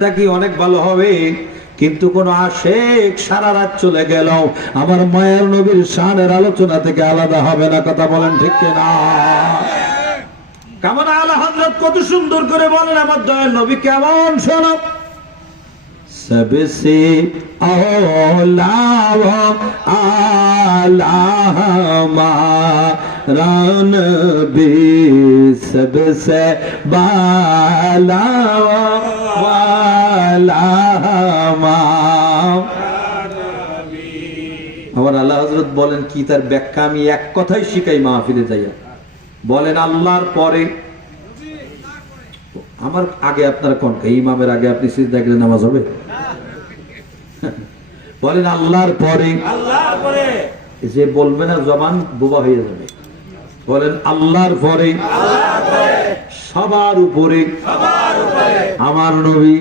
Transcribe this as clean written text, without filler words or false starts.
কি অনেক ভালো হবে, কিন্তু কোন আশেক সারা রাত চলে গেল আমার মায়ের নবীর শানের আলোচনা থেকে আলাদা হবে না। কথা বলেন ঠিক কিনা? কেমন আলা হযরত কত সুন্দর করে বলেন আমার দয়াল নবী কেমন, শোনো। सबसे औला आला हमारा नबी, सबसे बाला वाला আমার আল্লাহ হযরত বলেন কি, তার ব্যাখ্যা আমি এক কথাই শিখাই মাহফিলে যাইয়া। বলেন আল্লাহর পরে, আমার আগে আপনারা কোন ইমামের আগে আপনি সিজদা গেলে নামাজ হবে? বলেন আল্লাহর পরে, যে বলবে না জবান বোবা হয়ে যাবে। বলেন আল্লাহর পরে, সবার উপরে আমার নবী।